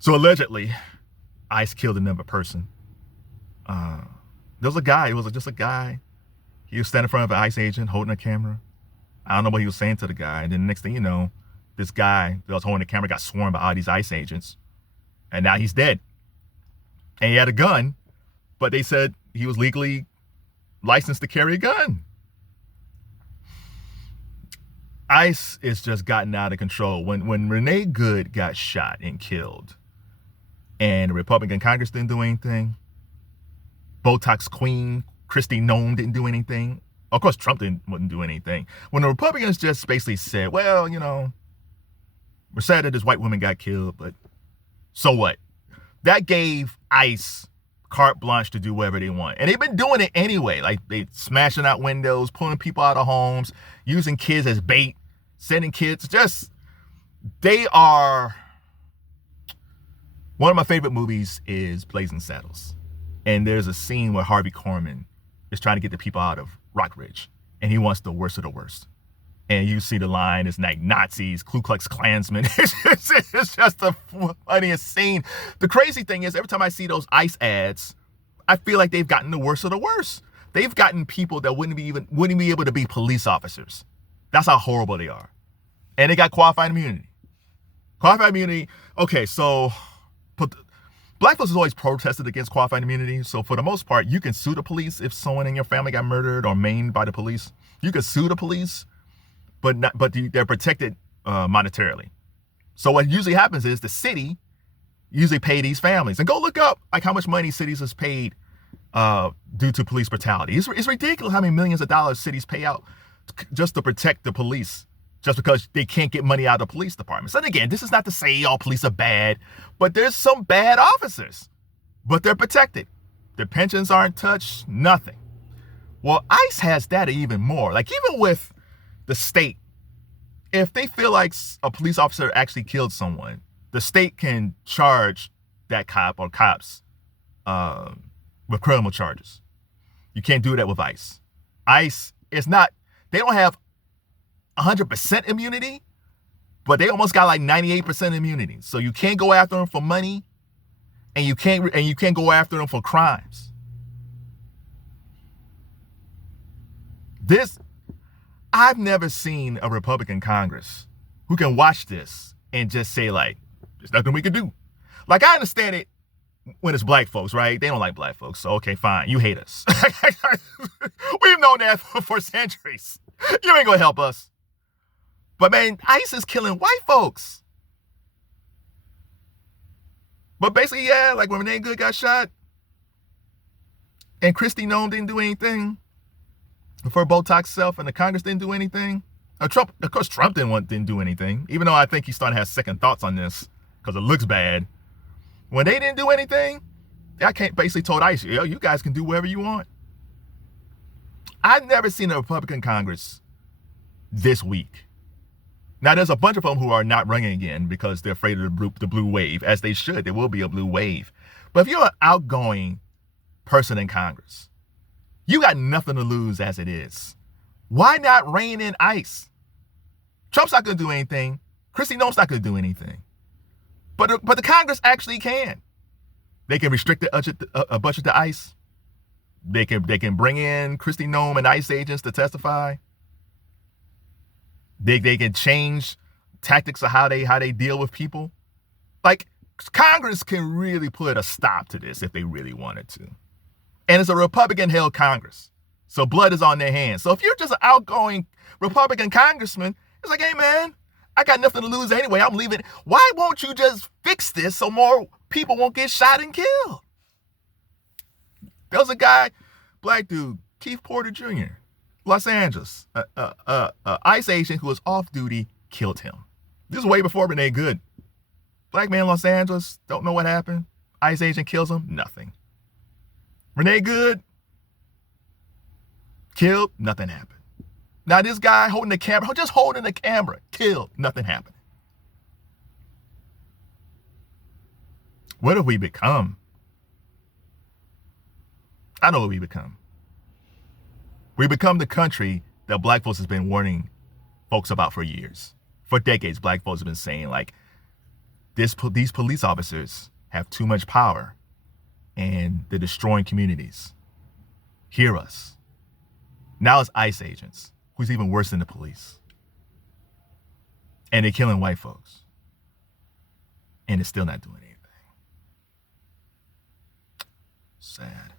So allegedly, ICE killed another person. There was a guy. It was just a guy. He was standing in front of an ICE agent holding a camera. I don't know what he was saying to the guy. And then the next thing you know, this guy that was holding the camera got swarmed by all these ICE agents. And now he's dead. And he had a gun, but they said he was legally licensed to carry a gun. ICE is just gotten out of control. When Renee Good got shot and killed, and the Republican Congress didn't do anything, Botox Queen Kristi Noem didn't do anything. Of course, Trump wouldn't do anything. When the Republicans just basically said, well, you know, we're sad that this white woman got killed, but so what? That gave ICE carte blanche to do whatever they want. And they've been doing it anyway. Like they smashing out windows, pulling people out of homes, using kids as bait, sending kids. They are. One of my favorite movies is Blazing Saddles. And there's a scene where Harvey Korman is trying to get the people out of Rockridge. And he wants the worst of the worst. And you see the line, it's like Nazis, Ku Klux Klansmen. It's just the funniest scene. The crazy thing is, every time I see those ICE ads, I feel like they've gotten the worst of the worst. They've gotten people that wouldn't be able to be police officers. That's how horrible they are. And they got qualified immunity. Qualified immunity, okay, so Black folks has always protested against qualified immunity. So for the most part, you can sue the police if someone in your family got murdered or maimed by the police. You can sue the police, but they're protected monetarily. So what usually happens is the city usually pay these families. And go look up like how much money cities has paid due to police brutality. It's ridiculous how many millions of dollars cities pay out just to protect the police, just because they can't get money out of the police departments. And again, this is not to say all police are bad, but there's some bad officers, but they're protected. Their pensions aren't touched, nothing. Well, ICE has that even more. Like even with the state, if they feel like a police officer actually killed someone, the state can charge that cop or cops with criminal charges. You can't do that with ICE. ICE is not, they don't have 100% immunity, but they almost got like 98% immunity. So you can't go after them for money, and you can't go after them for crimes. I've never seen a Republican Congress who can watch this and just say like, there's nothing we can do. Like I understand it when it's black folks, right? They don't like black folks. So okay, fine. You hate us. We've known that for centuries. You ain't gonna help us. But man, ICE is killing white folks. But basically, yeah, like when Renee Good got shot and Kristi Noem didn't do anything for Botox self and the Congress didn't do anything. Trump, of course, Trump didn't do anything, even though I think he's starting to have second thoughts on this because it looks bad. When they didn't do anything, I basically told ICE, yo, you guys can do whatever you want. I've never seen a Republican Congress this weak. Now, there's a bunch of them who are not running again because they're afraid of the blue wave, as they should. There will be a blue wave. But if you're an outgoing person in Congress, you got nothing to lose as it is. Why not rein in ICE? Trump's not going to do anything. Kristi Noem's not going to do anything. But the Congress actually can. They can restrict a budget to ICE. They can bring in Kristi Noem and ICE agents to testify. They can change tactics of how they deal with people. Like Congress can really put a stop to this if they really wanted to. And it's a Republican-held Congress. So blood is on their hands. So if you're just an outgoing Republican congressman, it's like, hey man, I got nothing to lose anyway. I'm leaving. Why won't you just fix this so more people won't get shot and killed? There was a guy, black dude, Keith Porter Jr., Los Angeles, ICE agent who was off duty, killed him. This is way before Renee Good. Black man in Los Angeles, don't know what happened. ICE agent kills him, nothing. Renee Good, killed, nothing happened. Now this guy holding the camera, just holding the camera, killed, nothing happened. What have we become? I know what we become. We become the country that black folks has been warning folks about for years. For decades, black folks have been saying like, these police officers have too much power and they're destroying communities. Hear us. Now it's ICE agents, who's even worse than the police. And they're killing white folks. And it's still not doing anything. Sad.